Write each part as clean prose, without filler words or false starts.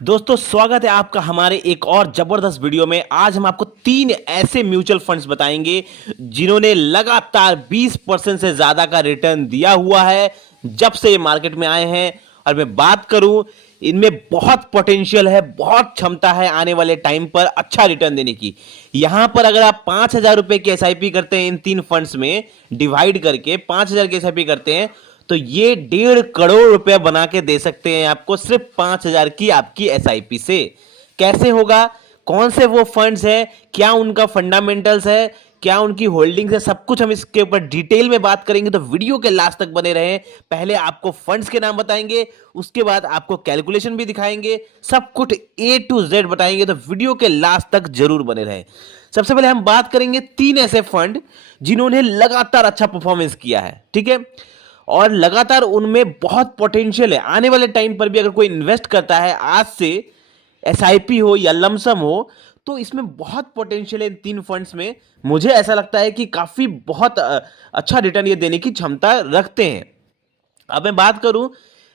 दोस्तों स्वागत है आपका हमारे एक और जबरदस्त वीडियो में। आज हम आपको 3 ऐसे म्यूचुअल फंड्स बताएंगे जिन्होंने लगातार 20% से ज्यादा का रिटर्न दिया हुआ है जब से ये मार्केट में आए हैं। और मैं बात करूं, इनमें बहुत पोटेंशियल है, बहुत क्षमता है आने वाले टाइम पर अच्छा रिटर्न देने की। यहां पर अगर आप 5,000 रुपए की एसआईपी करते हैं, इन 3 फंड्स में डिवाइड करके 5,000 की एसआईपी करते हैं तो ये 1.5 करोड़ रुपए बना के दे सकते हैं आपको सिर्फ 5,000 की आपकी एसआईपी से। कैसे होगा, कौन से वो फंड्स है, क्या उनका फंडामेंटल्स है, क्या उनकी होल्डिंग्स है, सब कुछ हम इसके ऊपर डिटेल में बात करेंगे। तो वीडियो के लास्ट तक बने रहें। पहले आपको फंड्स के नाम बताएंगे, उसके बाद आपको कैलकुलेशन भी दिखाएंगे, सब कुछ A to Z बताएंगे। तो वीडियो के लास्ट तक जरूर बने रहें। सबसे पहले हम बात करेंगे 3 ऐसे फंड जिन्होंने लगातार अच्छा परफॉर्मेंस किया है, ठीक है, और लगातार उनमें बहुत पोटेंशियल है। आने वाले टाइम पर भी अगर कोई इन्वेस्ट करता है आज से, एसआईपी हो या लमसम हो, तो इसमें बहुत पोटेंशियल है इन 3 फंड्स में। मुझे ऐसा लगता है कि काफी बहुत अच्छा रिटर्न ये देने की क्षमता रखते हैं। अब मैं बात करूं,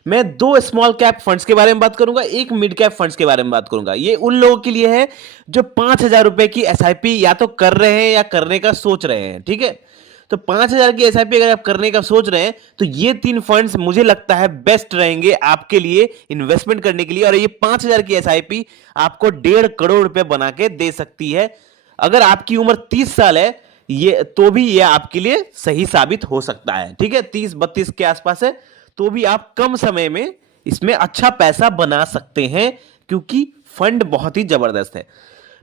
मैं 2 स्मॉल कैप फंड्स के बारे में बात करूंगा, एक मिड कैप फंड्स के बारे में बात करूंगा। ये उन लोगों के लिए है जो 5,000 रुपए की एसआईपी या तो कर रहे हैं या करने का सोच रहे हैं, ठीक है। तो 5,000 की एसआईपी अगर आप करने का सोच रहे हैं तो ये 3 फंड्स मुझे लगता है बेस्ट रहेंगे आपके लिए इन्वेस्टमेंट करने के लिए। और ये 5,000 की एसआईपी आपको 1.5 करोड़ रुपए बना के दे सकती है। अगर आपकी उम्र 30 साल है ये, तो भी ये आपके लिए सही साबित हो सकता है, ठीक है। 30-32 के आसपास है तो भी आप कम समय में इसमें अच्छा पैसा बना सकते हैं क्योंकि फंड बहुत ही जबरदस्त है।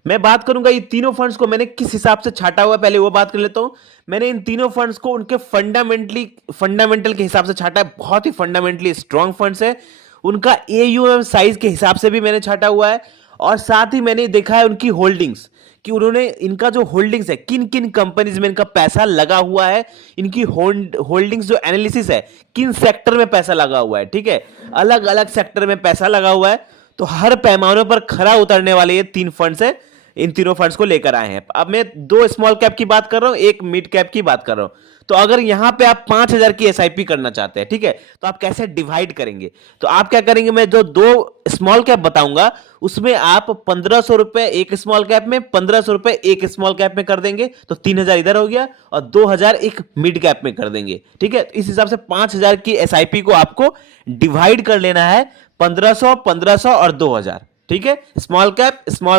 मैं बात करूंगा ये तीनों फंड्स को मैंने किस हिसाब से छाटा हुआ है, पहले वो बात कर लेता हूं। मैंने इन तीनों फंड्स को उनके फंडामेंटल के हिसाब से छाटा है। बहुत ही फंडामेंटली स्ट्रांग फंड्स है। उनका एयूएम साइज के हिसाब से भी मैंने छाटा हुआ है और साथ ही मैंने देखा है उनकी होल्डिंग्स कि उन्होंने इनका जो होल्डिंग्स है, किन किन कंपनीज में इनका पैसा लगा हुआ है, इनकी होल्डिंग्स जो एनालिसिस है, किन सेक्टर में पैसा लगा हुआ है, ठीक है, अलग अलग सेक्टर में पैसा लगा हुआ है। तो हर पैमानों पर खरा उतरने वाले ये 3 फंड्स है, इन तीनों फंड्स को लेकर आए हैं। अब मैं 2 स्मॉल कैप की बात कर रहा हूं, एक मिड कैप की बात कर रहा हूं। तो अगर यहां पे आप 5,000 की एसआईपी करना चाहते हैं, ठीक है, तो आप कैसे डिवाइड करेंगे? तो आप क्या करेंगे, मैं जो 2 स्मॉल कैप बताऊंगा उसमें आप 1,500 रुपए एक स्मॉल कैप में, 1,500 रुपए एक स्मॉल कैप में कर देंगे तो 3,000 इधर हो गया और 2,000 एक मिड कैप में कर देंगे, ठीक है। इस हिसाब से 5,000 की एसआईपी को आपको डिवाइड कर लेना है 1,500, 1,500 और 2,000, ठीक है। Small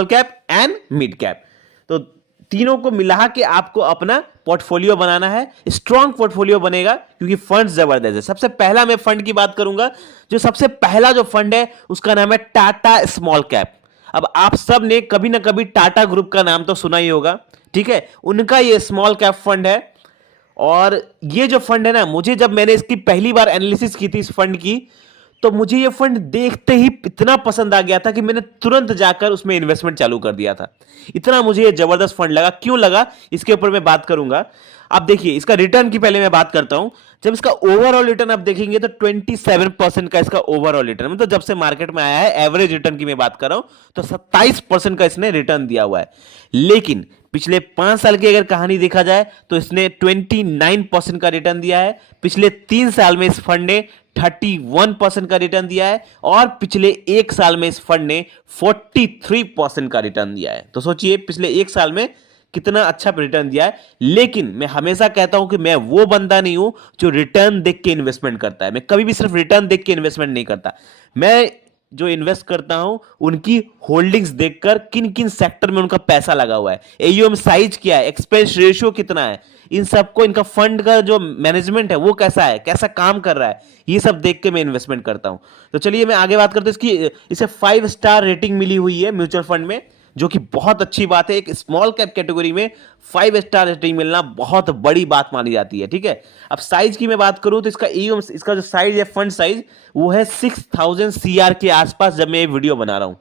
cap and mid cap, तो तीनों को मिला के आपको अपना पोर्टफोलियो बनाना है। स्ट्रॉन्ग पोर्टफोलियो बनेगा क्योंकि फंड जबरदस्त है। सबसे पहला मैं फंड की बात करूंगा। जो सबसे पहला जो फंड है उसका नाम है टाटा स्मॉल कैप। अब आप सब ने कभी ना कभी टाटा ग्रुप का नाम तो सुना ही होगा, ठीक है। उनका ये स्मॉल कैप फंड है और ये जो फंड है ना, मुझे जब मैंने इसकी पहली बार एनालिसिस की थी इस फंड की, तो मुझे ये फंड देखते ही इतना पसंद आ गया था कि मैंने तुरंत जाकर उसमें इन्वेस्टमेंट चालू कर दिया था। इतना मुझे ये जबरदस्त फंड लगा। क्यों लगा इसके ऊपर मैं बात करूंगा। आप देखिए इसका रिटर्न की पहले मैं बात करता हूं। जब इसका ओवरऑल रिटर्न आप देखेंगे तो 27% का इसका ओवरऑल रिटर्न, मतलब जब से मार्केट में आया है एवरेज रिटर्न की मैं बात कर रहा हूं तो 27% का इसने रिटर्न दिया हुआ है। लेकिन पिछले 5 साल की अगर कहानी देखा जाए तो इसने 29% का रिटर्न दिया है। पिछले 3 साल में इस फंड ने 31% का रिटर्न दिया है और पिछले 1 साल में इस फंड ने 43% का रिटर्न दिया है। तो सोचिए पिछले 1 साल में कितना अच्छा रिटर्न दिया है। लेकिन मैं हमेशा कहता हूं कि मैं वो बंदा नहीं हूं जो रिटर्न देख के इन्वेस्टमेंट करता है। मैं कभी भी सिर्फ रिटर्न देख के इन्वेस्टमेंट नहीं करता। मैं जो इन्वेस्ट करता हूं उनकी होल्डिंग्स देखकर, किन किन सेक्टर में उनका पैसा लगा हुआ है, एयूएम साइज क्या है, एक्सपेंस रेशियो कितना है, इन सबको, इनका फंड का जो मैनेजमेंट है वो कैसा है, कैसा काम कर रहा है, ये सब देख के मैं इन्वेस्टमेंट करता हूं। तो चलिए मैं आगे बात करता हूं। इसकी इसे 5 स्टार रेटिंग मिली हुई है म्यूचुअल फंड में, जो कि बहुत अच्छी बात है। एक स्मॉल कैप कैटेगरी में 5 स्टार रेटिंग मिलना बहुत बड़ी बात मानी जाती है, ठीक है। अब साइज की मैं बात करूं तो इसका ईएम, इसका जो साइज है, फंड साइज, वो है 6,000 सीआर के आसपास जब मैं ये वीडियो बना रहा हूं।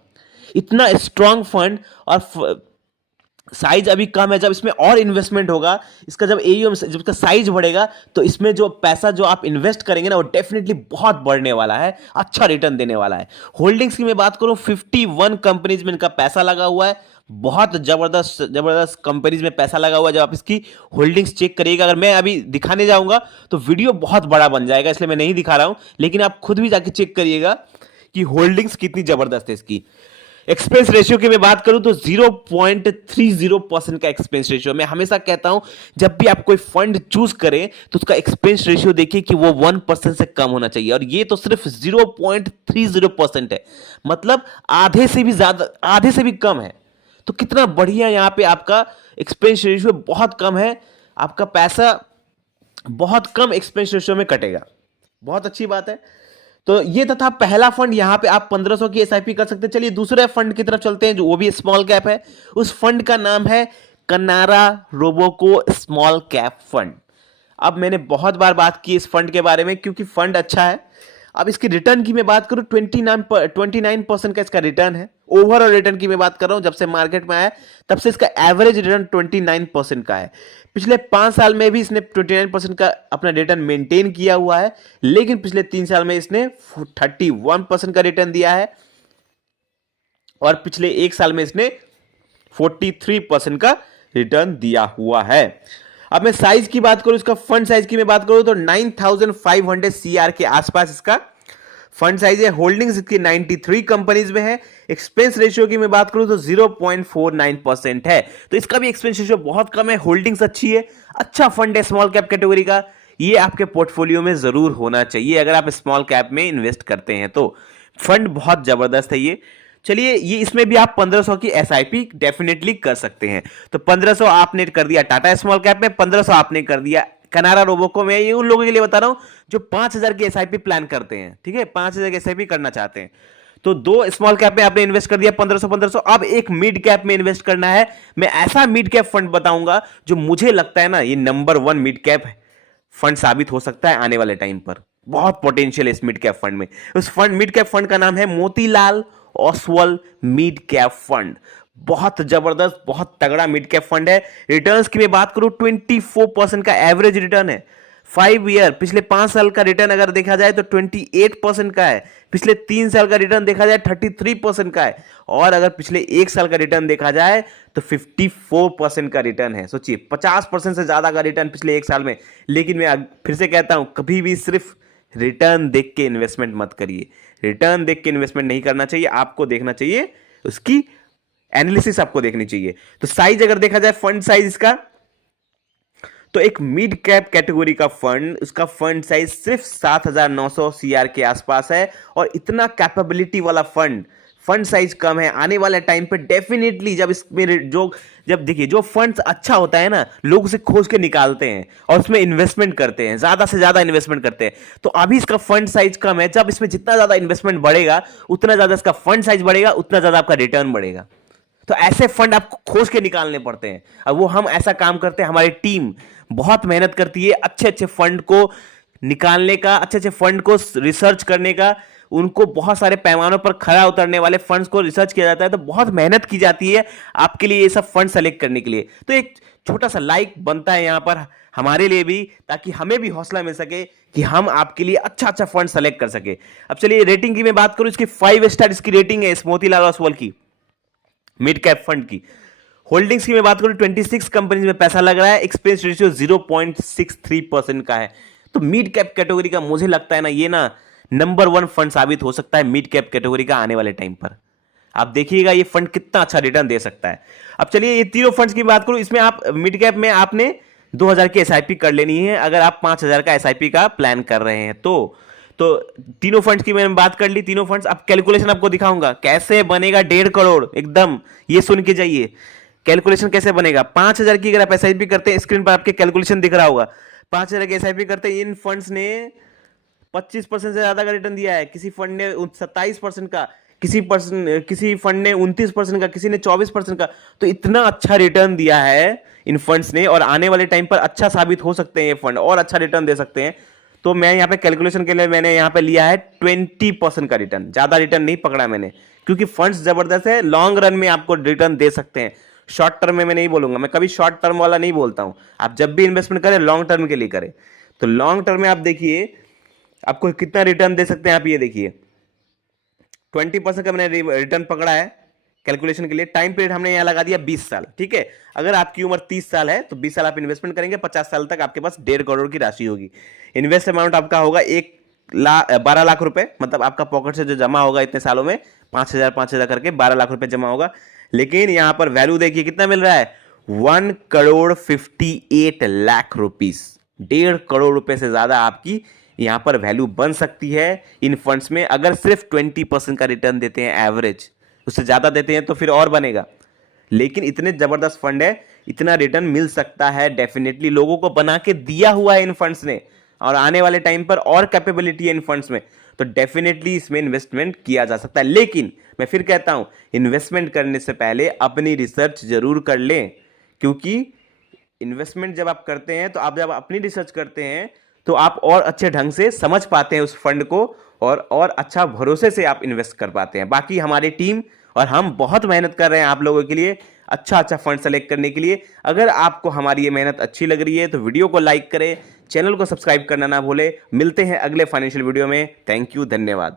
इतना स्ट्रांग फंड और साइज अभी कम है। जब इसमें और इन्वेस्टमेंट होगा, इसका जब एयूएम, जब इसका साइज बढ़ेगा तो इसमें जो पैसा जो आप इन्वेस्ट करेंगे ना वो डेफिनेटली बहुत बढ़ने वाला है, अच्छा रिटर्न देने वाला है। होल्डिंग्स की मैं बात करूं, 51 कंपनीज में इनका पैसा लगा हुआ है। बहुत जबरदस्त जबरदस्त कंपनीज में पैसा लगा हुआ है। जब आप इसकी होल्डिंग्स चेक करिएगा, अगर मैं अभी दिखाने जाऊंगा तो वीडियो बहुत बड़ा बन जाएगा, इसलिए मैं नहीं दिखा रहा हूं, लेकिन आप खुद भी जाके चेक करिएगा कि होल्डिंग्स कितनी जबरदस्त है इसकी। एक्सपेंस रेशियो की मैं बात करूं तो 0.30% का एक्सपेंस रेशियो। मैं हमेशा कहता हूं जब भी आप कोई फंड चूज करें तो उसका एक्सपेंस रेशियो देखिए कि वो 1% से कम होना चाहिए, और ये तो सिर्फ 0.30% है, मतलब आधे से भी ज्यादा, आधे से भी कम है। तो कितना बढ़िया यहां पे आपका एक्सपेंस रेशियो बहुत कम है, आपका पैसा बहुत कम एक्सपेंस रेशियो में कटेगा। बहुत अच्छी बात है। तो ये था पहला फंड, यहां पे आप 1500 की एसआईपी कर सकते हैं। चलिए दूसरे फंड की तरफ चलते हैं, जो वो भी स्मॉल कैप है। उस फंड का नाम है कनारा रोबोको स्मॉल कैप फंड। अब मैंने बहुत बार बात की इस फंड के बारे में क्योंकि फंड अच्छा है। अब इसकी रिटर्न की मैं बात करूं 29% का इसका रिटर्न है। ओवरऑल रिटर्न की मैं बात कर रहा हूं, जब से मार्केट में आया तब से इसका एवरेज रिटर्न 29% का है। पिछले 5 साल में भी इसने 29% का अपना रिटर्न मेंटेन किया हुआ है, लेकिन पिछले 3 साल में इसने 31% का रिटर्न दिया है, और पिछले 1 साल में इसने 43% का रिटर्न दिया हुआ है। अब मैं साइज की बात करूं, इसका फंड साइज की मैं बात करूं तो 9500 सीआर के आसपास इसका फंड साइज है। होल्डिंग्स इसकी 93 कंपनीज में है। एक्सपेंस रेशियो की मैं बात करूं तो 0.49% है। तो इसका भी एक्सपेंस रेशियो बहुत कम है, होल्डिंग्स अच्छी है, अच्छा फंड है स्मॉल कैप कैटेगरी का। ये आपके पोर्टफोलियो में जरूर होना चाहिए अगर आप स्मॉल कैप में इन्वेस्ट करते हैं तो। फंड बहुत जबरदस्त है ये। चलिए, ये इसमें भी आप 1500 की एसआईपी डेफिनेटली कर सकते हैं। तो 1500 आपने कर दिया टाटा स्मॉल कैप में, 1500 आपने कर दिया कनारा रोबोको में। ये उन लोगों के लिए बता रहा हूं जो 5000 की एसआईपी प्लान करते हैं, ठीक है, 5000 की एसआईपी करना चाहते हैं। तो 2 स्मॉल कैप में आपने इन्वेस्ट कर दिया 1500। अब एक मिड कैप में इन्वेस्ट करना है। मैं ऐसा मिड कैप फंड बताऊंगा जो मुझे लगता है ना ये नंबर 1 मिड कैप फंड साबित हो सकता है आने वाले टाइम पर। बहुत पोटेंशियल है इस मिड कैप फंड में। उस फंड मिड कैप फंड का नाम है Motilal Oswal mid cap fund. बहुत जबरदस्त, बहुत तगड़ा मिड कैप फंड है। रिटर्न्स की मैं बात करूं 24% का एवरेज रिटर्न है 5 ईयर। पिछले 5 साल का रिटर्न अगर देखा जाए तो 28% का है। पिछले 3 साल का रिटर्न देखा जाए 33% का है, और अगर पिछले 1 साल का रिटर्न देखा जाए तो 54% का रिटर्न है। सोचिए, 50% से ज्यादा का रिटर्न पिछले 1 साल में। लेकिन मैं फिर से कहता हूं, कभी भी सिर्फ रिटर्न देख के इन्वेस्टमेंट मत करिए। रिटर्न देख के इन्वेस्टमेंट नहीं करना चाहिए, आपको देखना चाहिए उसकी एनालिसिस, आपको देखनी चाहिए। तो साइज अगर देखा जाए फंड साइज इसका, तो एक मिड कैप कैटेगरी का फंड, उसका फंड साइज सिर्फ 7900 सीआर के आसपास है। और इतना कैपेबिलिटी वाला फंड साइज कम है। आने वाले टाइम पे डेफिनेटली जब इसमें जब देखिए, जो फंड्स अच्छा होता है ना, लोग उसे खोज के निकालते हैं और उसमें इन्वेस्टमेंट करते हैं, ज्यादा से ज्यादा इन्वेस्टमेंट करते हैं। तो अभी इसका फंड साइज कम है। जब इसमें जितना ज्यादा इन्वेस्टमेंट बढ़ेगा, उतना ज्यादा इसका फंड साइज बढ़ेगा, उतना ज्यादा आपका रिटर्न बढ़ेगा। तो ऐसे फंड आपको खोज के निकालने पड़ते हैं। अब वो हम ऐसा काम करते हैं, हमारी टीम बहुत मेहनत करती है अच्छे अच्छे फंड को निकालने का, अच्छे अच्छे फंड को रिसर्च करने का। उनको बहुत सारे पैमानों पर खरा उतरने वाले फंड्स को रिसर्च किया जाता है। तो बहुत मेहनत की जाती है आपके लिए ये सब फंड सेलेक्ट करने के लिए। तो एक छोटा सा लाइक बनता है यहां पर हमारे लिए भी, ताकि हमें भी हौसला मिल सके कि हम आपके लिए अच्छा अच्छा फंड सेलेक्ट कर सके। अब चलिए रेटिंग की मैं बात करूं, इसकी 5 स्टार इसकी रेटिंग है इस मोतीलाल ओसवाल की मिड कैप फंड की। होल्डिंग्स की मैं बात करूं 26 कंपनीज में पैसा लग रहा है। एक्सपेंस रेशियो 0.63% का है। तो मिड कैप कैटेगरी का मुझे लगता है ना, ये ना नंबर 1 फंड साबित हो सकता है मिड कैप कैटेगरी का आने वाले टाइम पर। आप देखिएगा ये फंड कितना अच्छा रिटर्न दे सकता है। अब चलिए ये तीनों फंड्स की बात करूं, इसमें आप मिड कैप में आपने 2000 की एसआईपी कर लेनी है अगर आप 5000 का एसआईपी का प्लान कर रहे हैं तो तीनों फंड्स की मैंने बात कर ली। तीनों फंड्स, अब कैलकुलेशन आपको दिखाऊंगा कैसे बनेगा 1.5 करोड़। एकदम ये सुन के जाइए कैलकुलेशन कैसे बनेगा। 5000 की अगर आप एसआईपी करते हैं, स्क्रीन पर आपके कैलकुलेशन दिख रहा होगा। 5000 की एसआईपी करते हैं, इन फंड्स ने 25% से ज्यादा का रिटर्न दिया है। किसी फंड ने 27% का, किसी फंड ने 29% का, किसी ने 24% का। तो इतना अच्छा रिटर्न दिया है इन फंड्स ने, और आने वाले टाइम पर अच्छा साबित हो सकते हैं ये फंड और अच्छा रिटर्न दे सकते हैं। तो मैं यहाँ पे कैलकुलेशन के लिए मैंने यहाँ पे लिया है 20% का रिटर्न। ज्यादा रिटर्न नहीं पकड़ा मैंने, क्योंकि फंड्स जबरदस्त है, लॉन्ग रन में आपको रिटर्न दे सकते हैं। शॉर्ट टर्म में मैं नहीं बोलूंगा, मैं कभी शॉर्ट टर्म वाला नहीं बोलता हूं। आप जब भी इन्वेस्टमेंट करें लॉन्ग टर्म के लिए करें। तो लॉन्ग टर्म में आप देखिए आपको कितना रिटर्न दे सकते हैं। आप ये देखिए 20% का मैंने रिटर्न पकड़ा है कैलकुलेशन के लिए। टाइम पीरियड हमने यहां लगा दिया 20 साल, ठीक है। अगर आपकी उम्र 30 साल है तो 20 साल आप इन्वेस्टमेंट करेंगे, 50 साल तक आपके पास 1.5 करोड़ की राशि होगी। इन्वेस्ट अमाउंट आपका होगा 1 12 लाख रुपए, मतलब आपका पॉकेट से जो जमा होगा इतने सालों में 5,000 करके 12 लाख रुपए जमा होगा। लेकिन यहां पर वैल्यू देखिए कितना मिल रहा है, 1,58,00,000 रुपीस। 1.5 करोड़ रुपए से ज्यादा आपकी यहां पर वैल्यू बन सकती है इन फंड्स में, अगर सिर्फ 20% का रिटर्न देते हैं एवरेज। उससे ज्यादा देते हैं तो फिर और बनेगा, लेकिन इतने जबरदस्त फंड है, इतना रिटर्न मिल सकता है डेफिनेटली। लोगों को बना के दिया हुआ है इन फंड्स ने, और आने वाले टाइम पर और कैपेबिलिटी है इन फंड्स में, तो डेफिनेटली इसमें इन्वेस्टमेंट किया जा सकता है। लेकिन मैं फिर कहता हूं, इन्वेस्टमेंट करने से पहले अपनी रिसर्च जरूर कर लें, क्योंकि इन्वेस्टमेंट जब आप करते हैं तो आप जब अपनी रिसर्च करते हैं तो आप और अच्छे ढंग से समझ पाते हैं उस फंड को, और अच्छा भरोसे से आप इन्वेस्ट कर पाते हैं। बाकी हमारी टीम और हम बहुत मेहनत कर रहे हैं आप लोगों के लिए, अच्छा फंड सेलेक्ट करने के लिए। अगर आपको हमारी ये मेहनत अच्छी लग रही है तो वीडियो को लाइक करें, चैनल को सब्सक्राइब करना ना भूलें। मिलते हैं अगले फाइनेंशियल वीडियो में। थैंक यू, धन्यवाद।